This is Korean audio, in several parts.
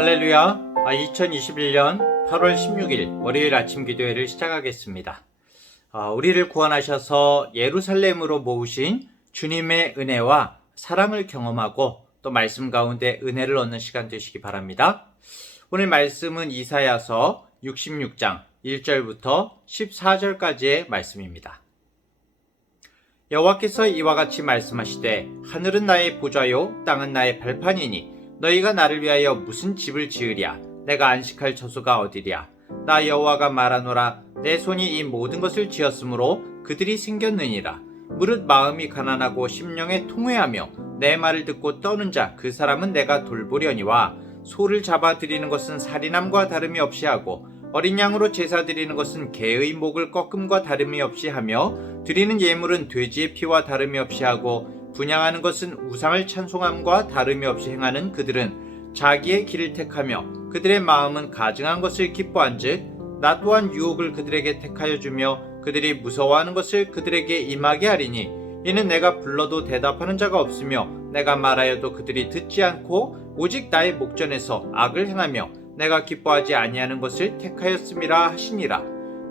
할렐루야. 2021년 8월 16일 월요일 아침 기도회를 시작하겠습니다. 우리를 구원하셔서 예루살렘으로 모으신 주님의 은혜와 사랑을 경험하고 또 말씀 가운데 은혜를 얻는 시간 되시기 바랍니다. 오늘 말씀은 이사야서 66장 1절부터 14절까지의 말씀입니다. 여호와께서 이와 같이 말씀하시되 하늘은 나의 보좌요 땅은 나의 발판이니 너희가 나를 위하여 무슨 집을 지으랴? 내가 안식할 처소가 어디랴? 나 여호와가 말하노라. 내 손이 이 모든 것을 지었으므로 그들이 생겼느니라. 무릇 마음이 가난하고 심령에 통회하며 내 말을 듣고 떠는 자 그 사람은 내가 돌보려니와 소를 잡아 드리는 것은 살인함과 다름이 없이 하고 어린 양으로 제사 드리는 것은 개의 목을 꺾음과 다름이 없이 하며 드리는 예물은 돼지의 피와 다름이 없이 하고 분향하는 것은 우상을 찬송함과 다름이 없이 행하는 그들은 자기의 길을 택하며 그들의 마음은 가증한 것을 기뻐한즉 나 또한 유혹을 그들에게 택하여 주며 그들이 무서워하는 것을 그들에게 임하게 하리니 이는 내가 불러도 대답하는 자가 없으며 내가 말하여도 그들이 듣지 않고 오직 나의 목전에서 악을 행하며 내가 기뻐하지 아니하는 것을 택하였음이라 하시니라.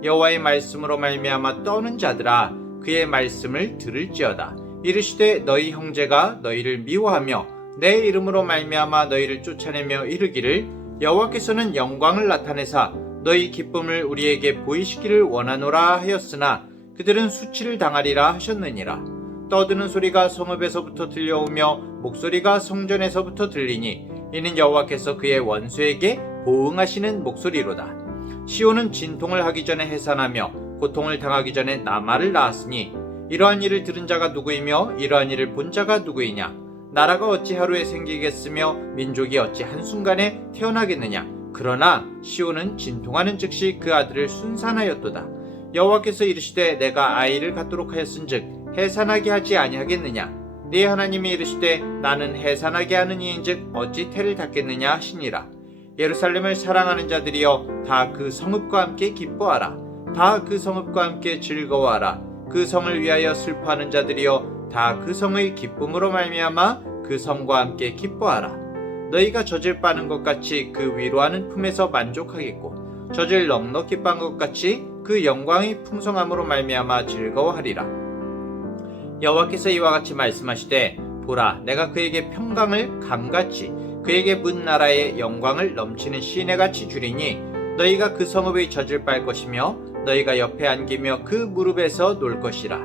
여호와의 말씀으로 말미암아 떠는 자들아 그의 말씀을 들을지어다. 이르시되 너희 형제가 너희를 미워하며 내 이름으로 말미암아 너희를 쫓아내며 이르기를 여호와께서는 영광을 나타내사 너희 기쁨을 우리에게 보이시기를 원하노라 하였으나 그들은 수치를 당하리라 하셨느니라. 떠드는 소리가 성읍에서부터 들려오며 목소리가 성전에서부터 들리니 이는 여호와께서 그의 원수에게 보응하시는 목소리로다. 시온은 진통을 하기 전에 해산하며 고통을 당하기 전에 나말을 낳았으니 이러한 일을 들은 자가 누구이며 이러한 일을 본 자가 누구이냐? 나라가 어찌 하루에 생기겠으며 민족이 어찌 한순간에 태어나겠느냐? 그러나 시온은 진통하는 즉시 그 아들을 순산하였도다. 여호와께서 이르시되 내가 아이를 갖도록 하였은즉 해산하게 하지 아니하겠느냐? 네 하나님이 이르시되 나는 해산하게 하는 이인즉 어찌 태를 닫겠느냐 하시니라. 예루살렘을 사랑하는 자들이여 다 그 성읍과 함께 기뻐하라. 다 그 성읍과 함께 즐거워하라. 그 성을 위하여 슬퍼하는 자들이여 다 그 성의 기쁨으로 말미암아 그 성과 함께 기뻐하라. 너희가 젖을 빠는 것 같이 그 위로하는 품에서 만족하겠고 젖을 넉넉히 빤 것 같이 그 영광의 풍성함으로 말미암아 즐거워하리라. 여호와께서 이와 같이 말씀하시되 보라 내가 그에게 평강을 강같이 그에게 문 나라의 영광을 넘치는 시내같이 주리니 너희가 그 성읍의 젖을 빨 것이며 너희가 옆에 안기며 그 무릎에서 놀 것이라.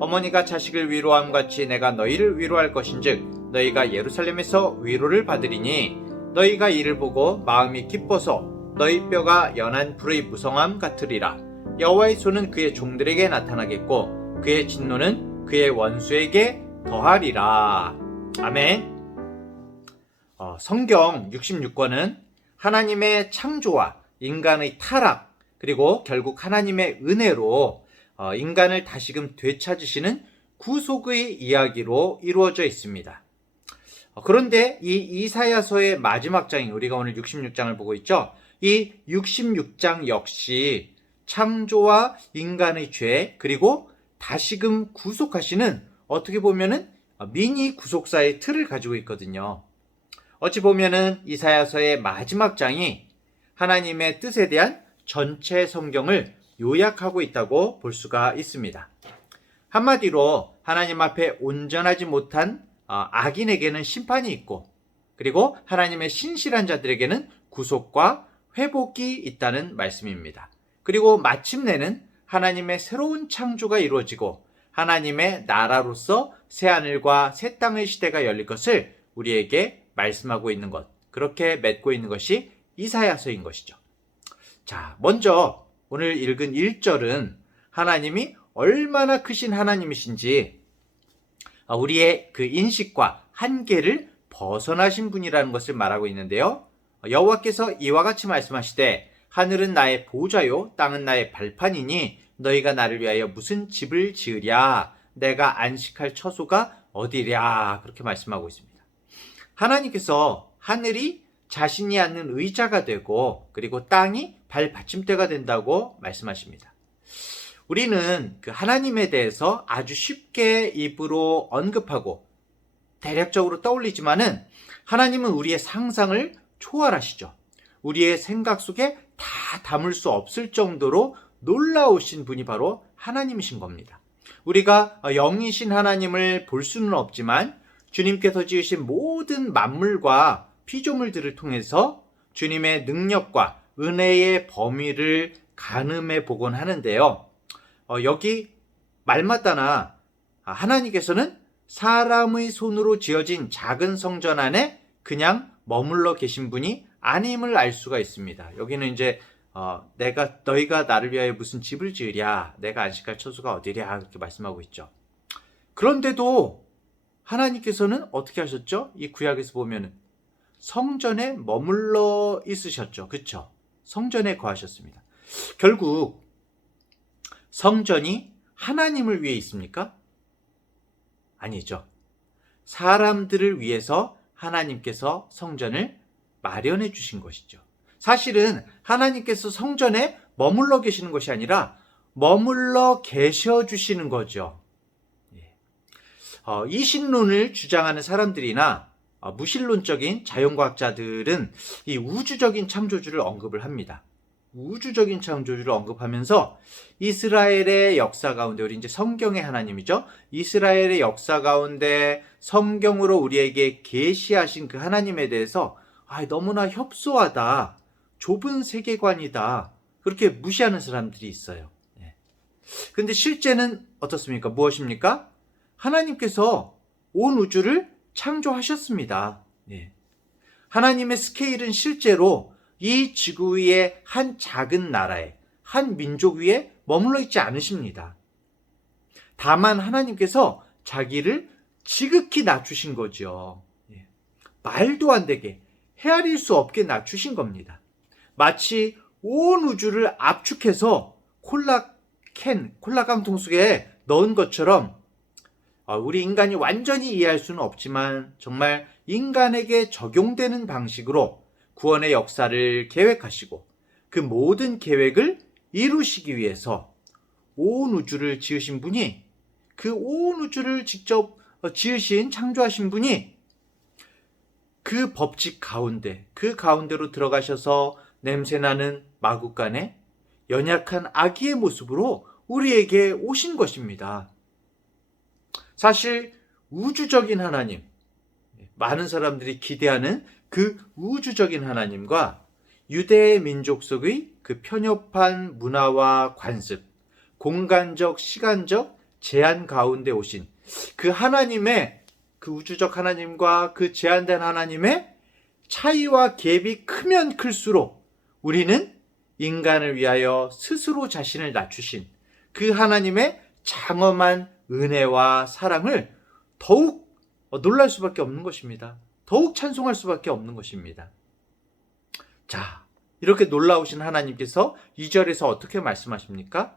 어머니가 자식을 위로함같이 내가 너희를 위로할 것인즉 너희가 예루살렘에서 위로를 받으리니 너희가 이를 보고 마음이 기뻐서 너희 뼈가 연한 불의 무성함 같으리라. 여호와의 손은 그의 종들에게 나타나겠고 그의 진노는 그의 원수에게 더하리라. 아멘. 성경 66권은 하나님의 창조와 인간의 타락 그리고 결국 하나님의 은혜로 인간을 다시금 되찾으시는 구속의 이야기로 이루어져 있습니다. 그런데 이 이사야서의 마지막 장인 우리가 오늘 66장을 보고 있죠. 이 66장 역시 창조와 인간의 죄 그리고 다시금 구속하시는 어떻게 보면은 미니 구속사의 틀을 가지고 있거든요. 어찌 보면은 이사야서의 마지막 장이 하나님의 뜻에 대한 전체 성경을 요약하고 있다고 볼 수가 있습니다. 한마디로 하나님 앞에 온전하지 못한 악인에게는 심판이 있고 그리고 하나님의 신실한 자들에게는 구속과 회복이 있다는 말씀입니다. 그리고 마침내는 하나님의 새로운 창조가 이루어지고 하나님의 나라로서 새하늘과 새 땅의 시대가 열릴 것을 우리에게 말씀하고 있는 것, 그렇게 맺고 있는 것이 이사야서인 것이죠. 자, 먼저 오늘 읽은 1절은 하나님이 얼마나 크신 하나님이신지 우리의 그 인식과 한계를 벗어나신 분이라는 것을 말하고 있는데요. 여호와께서 이와 같이 말씀하시되 하늘은 나의 보좌요 땅은 나의 발판이니 너희가 나를 위하여 무슨 집을 지으랴 내가 안식할 처소가 어디랴 그렇게 말씀하고 있습니다. 하나님께서 하늘이 자신이 앉는 의자가 되고 그리고 땅이 발받침대가 된다고 말씀하십니다. 우리는 그 하나님에 대해서 아주 쉽게 입으로 언급하고 대략적으로 떠올리지만은 하나님은 우리의 상상을 초월하시죠. 우리의 생각 속에 다 담을 수 없을 정도로 놀라우신 분이 바로 하나님이신 겁니다. 우리가 영이신 하나님을 볼 수는 없지만 주님께서 지으신 모든 만물과 피조물들을 통해서 주님의 능력과 은혜의 범위를 가늠해 보곤 하는데요. 여기 말마따나 하나님께서는 사람의 손으로 지어진 작은 성전 안에 그냥 머물러 계신 분이 아님을 알 수가 있습니다. 여기는 이제 너희가 나를 위하여 무슨 집을 지으랴, 내가 안식할 처소가 어디랴, 그렇게 말씀하고 있죠. 그런데도 하나님께서는 어떻게 하셨죠? 이 구약에서 보면은 성전에 머물러 있으셨죠. 그렇죠? 성전에 거하셨습니다. 결국 성전이 하나님을 위해 있습니까? 아니죠. 사람들을 위해서 하나님께서 성전을 마련해 주신 것이죠. 사실은 하나님께서 성전에 머물러 계시는 것이 아니라 머물러 계셔 주시는 거죠. 이신론을 주장하는 사람들이나 무신론적인 자연과학자들은 이 우주적인 창조주를 언급을 합니다. 우주적인 창조주를 언급하면서 이스라엘의 역사 가운데, 우리 이제 성경의 하나님이죠. 이스라엘의 역사 가운데 성경으로 우리에게 계시하신 그 하나님에 대해서 너무나 협소하다, 좁은 세계관이다, 그렇게 무시하는 사람들이 있어요. 그런데 실제는 어떻습니까? 무엇입니까? 하나님께서 온 우주를 창조하셨습니다. 하나님의 스케일은 실제로 이 지구 위의 한 작은 나라에, 한 민족 위에 머물러 있지 않으십니다. 다만 하나님께서 자기를 지극히 낮추신 거죠. 말도 안 되게, 헤아릴 수 없게 낮추신 겁니다. 마치 온 우주를 압축해서 콜라깡통 속에 넣은 것처럼 우리 인간이 완전히 이해할 수는 없지만 정말 인간에게 적용되는 방식으로 구원의 역사를 계획하시고 그 모든 계획을 이루시기 위해서 온 우주를 지으신 분이, 그 온 우주를 직접 지으신, 창조하신 분이 그 법칙 가운데, 그 가운데로 들어가셔서 냄새나는 마구간에 연약한 아기의 모습으로 우리에게 오신 것입니다. 사실 우주적인 하나님, 많은 사람들이 기대하는 그 우주적인 하나님과 유대 민족 속의 그 편협한 문화와 관습, 공간적, 시간적 제한 가운데 오신 그 하나님의, 그 우주적 하나님과 그 제한된 하나님의 차이와 갭이 크면 클수록 우리는 인간을 위하여 스스로 자신을 낮추신 그 하나님의 장엄한 은혜와 사랑을 더욱 놀랄 수밖에 없는 것입니다. 더욱 찬송할 수밖에 없는 것입니다. 자, 이렇게 놀라우신 하나님께서 2절에서 어떻게 말씀하십니까?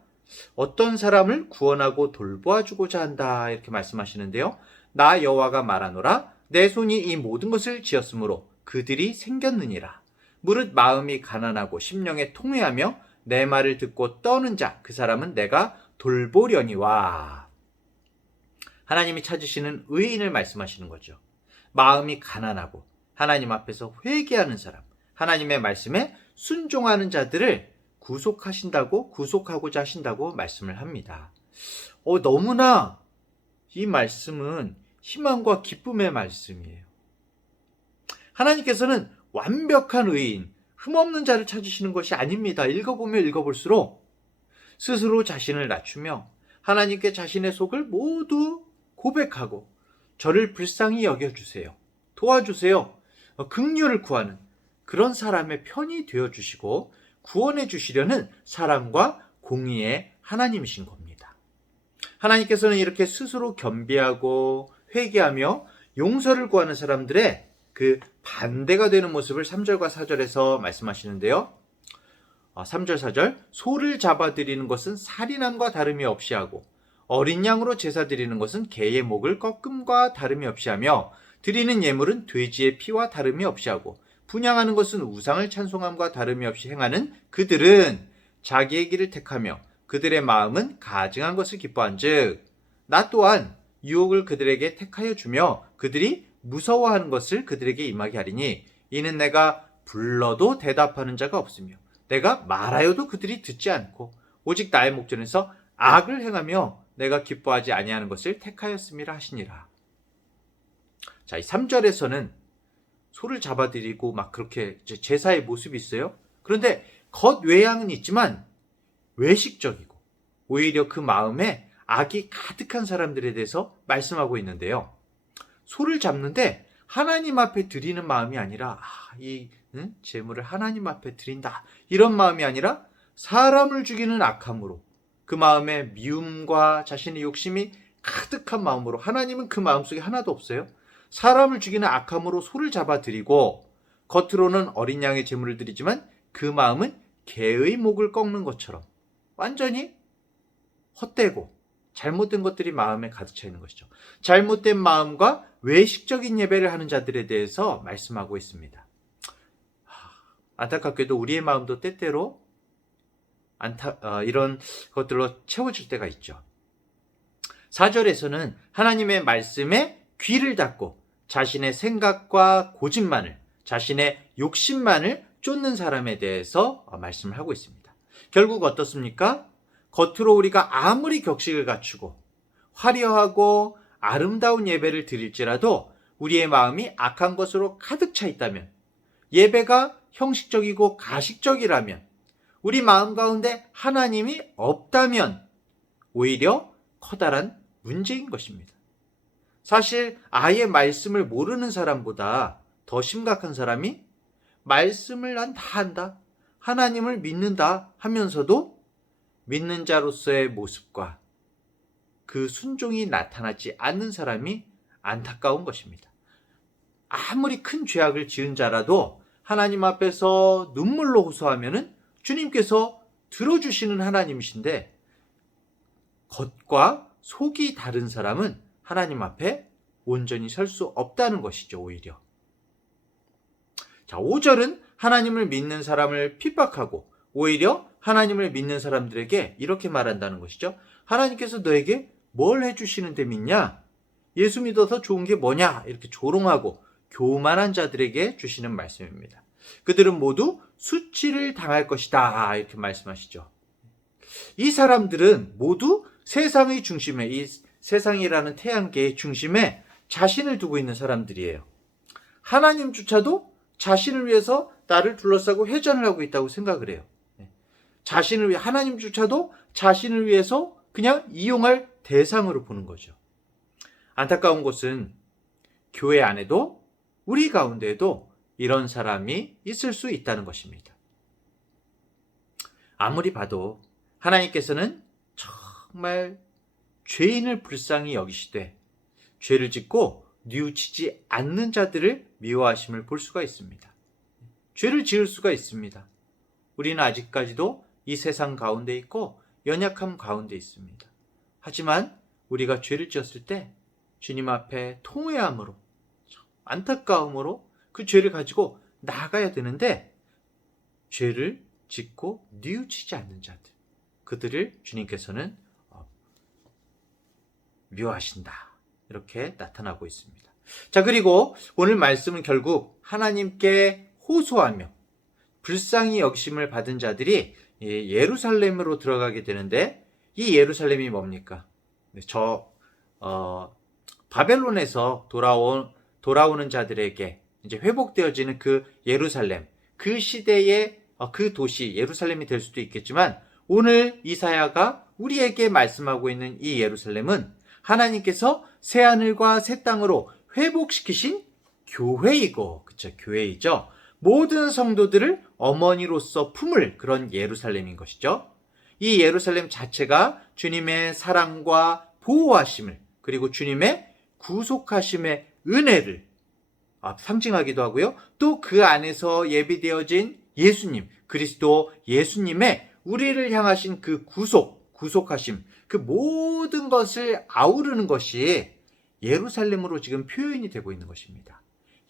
어떤 사람을 구원하고 돌보아주고자 한다, 이렇게 말씀하시는데요. 나 여호와가 말하노라, 내 손이 이 모든 것을 지었으므로 그들이 생겼느니라. 무릇 마음이 가난하고 심령에 통회하며 내 말을 듣고 떠는 자, 그 사람은 내가 돌보려니와. 하나님이 찾으시는 의인을 말씀하시는 거죠. 마음이 가난하고 하나님 앞에서 회개하는 사람, 하나님의 말씀에 순종하는 자들을 구속하고자 하신다고 말씀을 합니다. 너무나 이 말씀은 희망과 기쁨의 말씀이에요. 하나님께서는 완벽한 의인, 흠없는 자를 찾으시는 것이 아닙니다. 읽어보면 읽어볼수록 스스로 자신을 낮추며 하나님께 자신의 속을 모두 고백하고 저를 불쌍히 여겨주세요, 도와주세요, 긍휼을 구하는 그런 사람의 편이 되어주시고 구원해 주시려는 사랑과 공의의 하나님이신 겁니다. 하나님께서는 이렇게 스스로 겸비하고 회개하며 용서를 구하는 사람들의 그 반대가 되는 모습을 3절과 4절에서 말씀하시는데요. 3절 4절, 소를 잡아드리는 것은 살인함과 다름이 없이 하고 어린 양으로 제사 드리는 것은 개의 목을 꺾음과 다름이 없이 하며 드리는 예물은 돼지의 피와 다름이 없이 하고 분향하는 것은 우상을 찬송함과 다름이 없이 행하는 그들은 자기의 길을 택하며 그들의 마음은 가증한 것을 기뻐한즉 나 또한 유혹을 그들에게 택하여 주며 그들이 무서워하는 것을 그들에게 임하게 하리니 이는 내가 불러도 대답하는 자가 없으며 내가 말하여도 그들이 듣지 않고 오직 나의 목전에서 악을 행하며 내가 기뻐하지 아니하는 것을 택하였음이라 하시니라. 자, 이 3절에서는 소를 잡아들이고 막 그렇게 제사의 모습이 있어요. 그런데 겉외양은 있지만 외식적이고 오히려 그 마음에 악이 가득한 사람들에 대해서 말씀하고 있는데요. 소를 잡는데 하나님 앞에 드리는 마음이 아니라 이 제물을 하나님 앞에 드린다 이런 마음이 아니라 사람을 죽이는 악함으로 그 마음에 미움과 자신의 욕심이 가득한 마음으로 하나님은 그 마음속에 하나도 없어요. 사람을 죽이는 악함으로 소를 잡아들이고 겉으로는 어린 양의 제물을 드리지만 그 마음은 개의 목을 꺾는 것처럼 완전히 헛되고 잘못된 것들이 마음에 가득 차 있는 것이죠. 잘못된 마음과 외식적인 예배를 하는 자들에 대해서 말씀하고 있습니다. 안타깝게도 우리의 마음도 때때로 이런 것들로 채워질 때가 있죠. 4절에서는 하나님의 말씀에 귀를 닫고 자신의 생각과 고집만을, 자신의 욕심만을 쫓는 사람에 대해서 말씀을 하고 있습니다. 결국 어떻습니까? 겉으로 우리가 아무리 격식을 갖추고 화려하고 아름다운 예배를 드릴지라도 우리의 마음이 악한 것으로 가득 차 있다면, 예배가 형식적이고 가식적이라면, 우리 마음 가운데 하나님이 없다면 오히려 커다란 문제인 것입니다. 사실 아예 말씀을 모르는 사람보다 더 심각한 사람이 말씀을 난 다 한다, 하나님을 믿는다 하면서도 믿는 자로서의 모습과 그 순종이 나타나지 않는 사람이 안타까운 것입니다. 아무리 큰 죄악을 지은 자라도 하나님 앞에서 눈물로 호소하면은 주님께서 들어주시는 하나님이신데, 겉과 속이 다른 사람은 하나님 앞에 온전히 설 수 없다는 것이죠. 오히려. 자, 5절은 하나님을 믿는 사람을 핍박하고 오히려 하나님을 믿는 사람들에게 이렇게 말한다는 것이죠. 하나님께서 너에게 뭘 해주시는데 믿냐? 예수 믿어서 좋은 게 뭐냐? 이렇게 조롱하고 교만한 자들에게 주시는 말씀입니다. 그들은 모두 수치를 당할 것이다, 이렇게 말씀하시죠. 이 사람들은 모두 세상의 중심에, 이 세상이라는 태양계의 중심에 자신을 두고 있는 사람들이에요. 하나님조차도 자신을 위해서 나를 둘러싸고 회전을 하고 있다고 생각을 해요. 자신을 위해, 하나님조차도 자신을 위해서 그냥 이용할 대상으로 보는 거죠. 안타까운 것은 교회 안에도 우리 가운데에도 이런 사람이 있을 수 있다는 것입니다. 아무리 봐도 하나님께서는 정말 죄인을 불쌍히 여기시되 죄를 짓고 뉘우치지 않는 자들을 미워하심을 볼 수가 있습니다. 죄를 지을 수가 있습니다. 우리는 아직까지도 이 세상 가운데 있고 연약함 가운데 있습니다. 하지만 우리가 죄를 지었을 때 주님 앞에 통회함으로, 안타까움으로 그 죄를 가지고 나아가야 되는데, 죄를 짓고 뉘우치지 않는 자들, 그들을 주님께서는 미워하신다, 이렇게 나타나고 있습니다. 자, 그리고 오늘 말씀은 결국 하나님께 호소하며 불쌍히 여기심을 받은 자들이 예루살렘으로 들어가게 되는데, 이 예루살렘이 뭡니까? 바벨론에서 돌아오는 자들에게 이제 회복되어지는 그 예루살렘, 그 시대의 그 도시 예루살렘이 될 수도 있겠지만, 오늘 이사야가 우리에게 말씀하고 있는 이 예루살렘은 하나님께서 새 하늘과 새 땅으로 회복시키신 교회이고, 그쵸, 교회이죠. 모든 성도들을 어머니로서 품을 그런 예루살렘인 것이죠. 이 예루살렘 자체가 주님의 사랑과 보호하심을, 그리고 주님의 구속하심의 은혜를 상징하기도 하고요. 또 그 안에서 예비되어진 예수님, 그리스도 예수님의 우리를 향하신 그 구속하심, 그 모든 것을 아우르는 것이 예루살렘으로 지금 표현이 되고 있는 것입니다.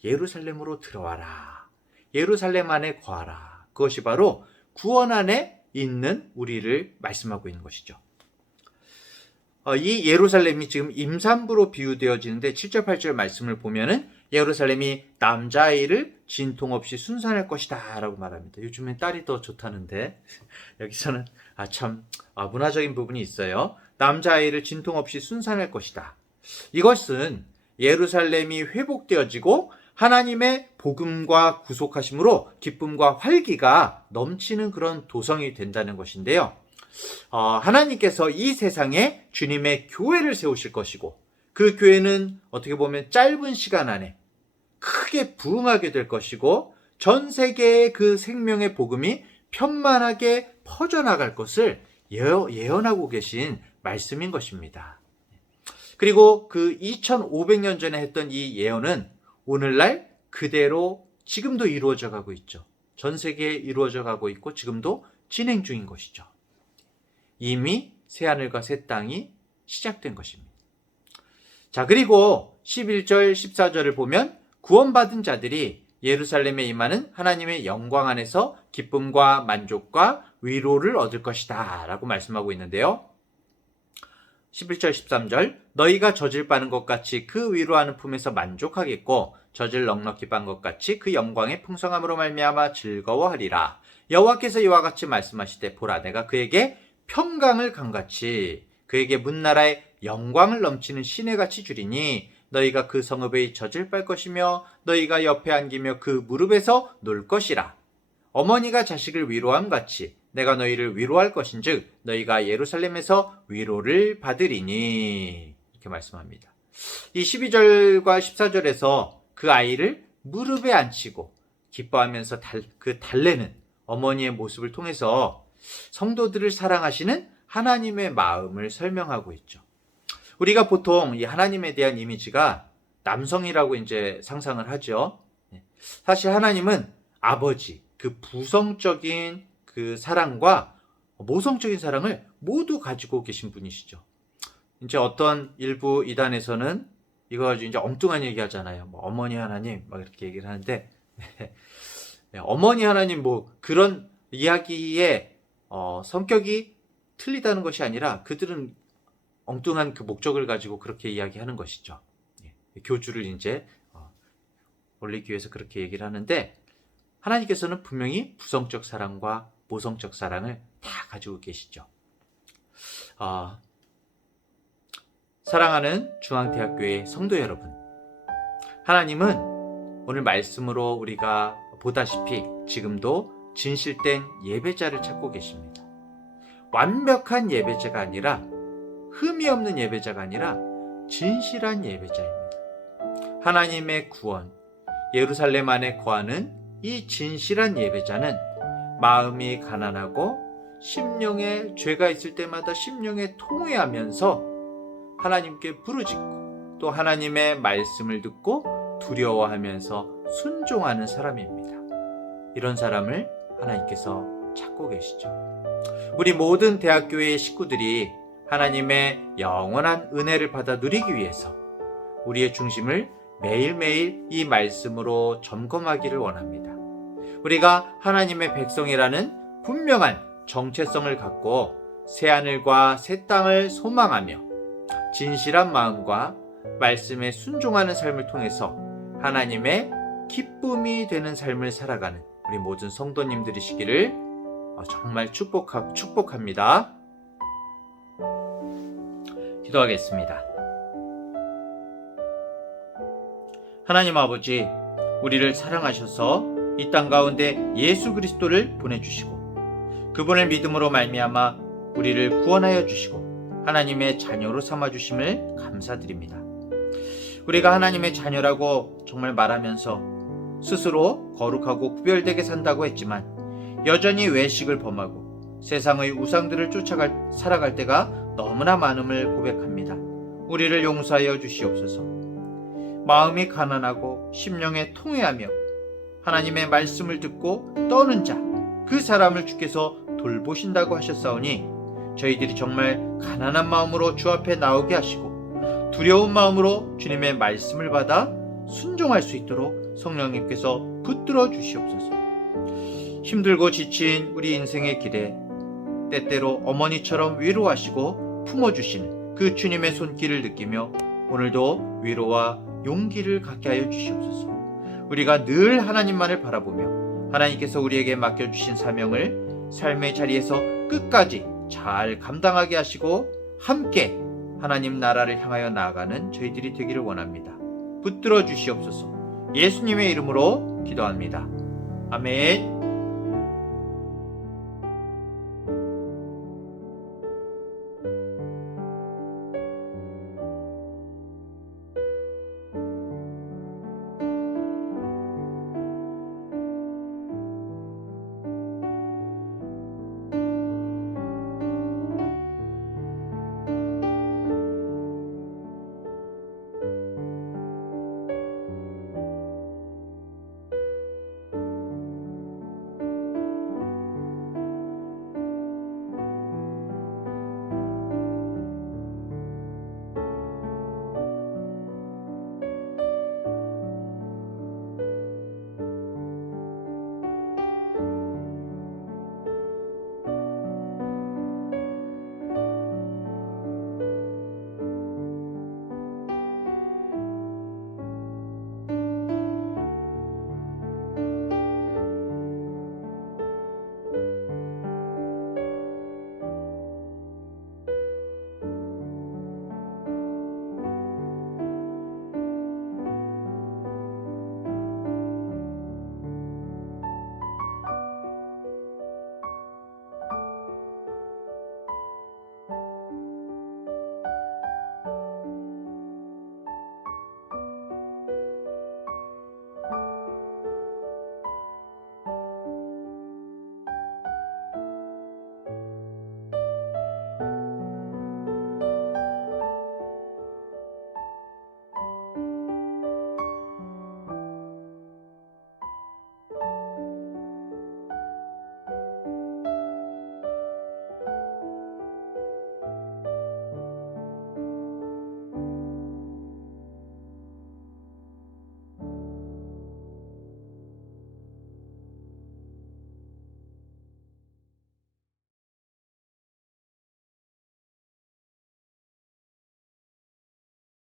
예루살렘으로 들어와라, 예루살렘 안에 거하라. 그것이 바로 구원 안에 있는 우리를 말씀하고 있는 것이죠. 이 예루살렘이 지금 임산부로 비유되어지는데 7절 8절 말씀을 보면은 예루살렘이 남자아이를 진통 없이 순산할 것이다 라고 말합니다. 요즘엔 딸이 더 좋다는데 여기서는 문화적인 부분이 있어요. 남자아이를 진통 없이 순산할 것이다. 이것은 예루살렘이 회복되어지고 하나님의 복음과 구속하심으로 기쁨과 활기가 넘치는 그런 도성이 된다는 것인데요. 하나님께서 이 세상에 주님의 교회를 세우실 것이고 그 교회는 어떻게 보면 짧은 시간 안에 크게 부흥하게 될 것이고 전 세계의 그 생명의 복음이 편만하게 퍼져나갈 것을 예언하고 계신 말씀인 것입니다. 그리고 그 2500년 전에 했던 이 예언은 오늘날 그대로 지금도 이루어져 가고 있죠. 전 세계에 이루어져 가고 있고 지금도 진행 중인 것이죠. 이미 새하늘과 새 땅이 시작된 것입니다. 자, 그리고 11절, 14절을 보면 구원받은 자들이 예루살렘에 임하는 하나님의 영광 안에서 기쁨과 만족과 위로를 얻을 것이다 라고 말씀하고 있는데요. 11절 13절 너희가 젖을 빠는 것 같이 그 위로하는 품에서 만족하겠고 젖을 넉넉히 빤 것 같이 그 영광의 풍성함으로 말미암아 즐거워하리라. 여호와께서 이와 같이 말씀하시되 보라 내가 그에게 평강을 강같이 그에게 문나라의 영광을 넘치는 시내같이 주리니 너희가 그 성읍의 젖을 빨 것이며 너희가 옆에 안기며 그 무릎에서 놀 것이라. 어머니가 자식을 위로함 같이 내가 너희를 위로할 것인즉 너희가 예루살렘에서 위로를 받으리니 이렇게 말씀합니다. 이 12절과 14절에서 그 아이를 무릎에 앉히고 기뻐하면서 달래는 어머니의 모습을 통해서 성도들을 사랑하시는 하나님의 마음을 설명하고 있죠. 우리가 보통 이 하나님에 대한 이미지가 남성이라고 이제 상상을 하죠. 사실 하나님은 아버지, 그 부성적인 그 사랑과 모성적인 사랑을 모두 가지고 계신 분이시죠. 이제 어떤 일부 이단에서는 이거 가지고 이제 엉뚱한 얘기 하잖아요. 뭐 어머니 하나님 막 이렇게 얘기를 하는데 어머니 하나님 뭐 그런 이야기의 성격이 틀리다는 것이 아니라 그들은 엉뚱한 그 목적을 가지고 그렇게 이야기하는 것이죠. 교주를 이제 올리기 위해서 그렇게 얘기를 하는데 하나님께서는 분명히 부성적 사랑과 모성적 사랑을 다 가지고 계시죠. 사랑하는 중앙대학교의 성도 여러분, 하나님은 오늘 말씀으로 우리가 보다시피 지금도 진실된 예배자를 찾고 계십니다. 완벽한 예배자가 아니라 흠이 없는 예배자가 아니라 진실한 예배자입니다. 하나님의 구원, 예루살렘 안에 거하는 이 진실한 예배자는 마음이 가난하고 심령에 죄가 있을 때마다 심령에 통회하면서 하나님께 부르짖고 또 하나님의 말씀을 듣고 두려워하면서 순종하는 사람입니다. 이런 사람을 하나님께서 찾고 계시죠. 우리 모든 대학교의 식구들이 하나님의 영원한 은혜를 받아 누리기 위해서 우리의 중심을 매일매일 이 말씀으로 점검하기를 원합니다. 우리가 하나님의 백성이라는 분명한 정체성을 갖고 새하늘과 새 땅을 소망하며 진실한 마음과 말씀에 순종하는 삶을 통해서 하나님의 기쁨이 되는 삶을 살아가는 우리 모든 성도님들이시기를 정말 축복합니다. 기도하겠습니다. 하나님 아버지, 우리를 사랑하셔서 이 땅 가운데 예수 그리스도를 보내주시고 그분을 믿음으로 말미암아 우리를 구원하여 주시고 하나님의 자녀로 삼아주심을 감사드립니다. 우리가 하나님의 자녀라고 정말 말하면서 스스로 거룩하고 구별되게 산다고 했지만 여전히 외식을 범하고 세상의 우상들을 살아갈 때가 너무나 많음을 고백합니다. 우리를 용서하여 주시옵소서. 마음이 가난하고 심령에 통회하며 하나님의 말씀을 듣고 떠는 자, 그 사람을 주께서 돌보신다고 하셨사오니 저희들이 정말 가난한 마음으로 주 앞에 나오게 하시고 두려운 마음으로 주님의 말씀을 받아 순종할 수 있도록 성령님께서 붙들어 주시옵소서. 힘들고 지친 우리 인생의 길에 때때로 어머니처럼 위로하시고 품어주시는 그 주님의 손길을 느끼며 오늘도 위로와 용기를 갖게 하여 주시옵소서. 우리가 늘 하나님만을 바라보며 하나님께서 우리에게 맡겨주신 사명을 삶의 자리에서 끝까지 잘 감당하게 하시고 함께 하나님 나라를 향하여 나아가는 저희들이 되기를 원합니다. 붙들어 주시옵소서. 예수님의 이름으로 기도합니다. 아멘.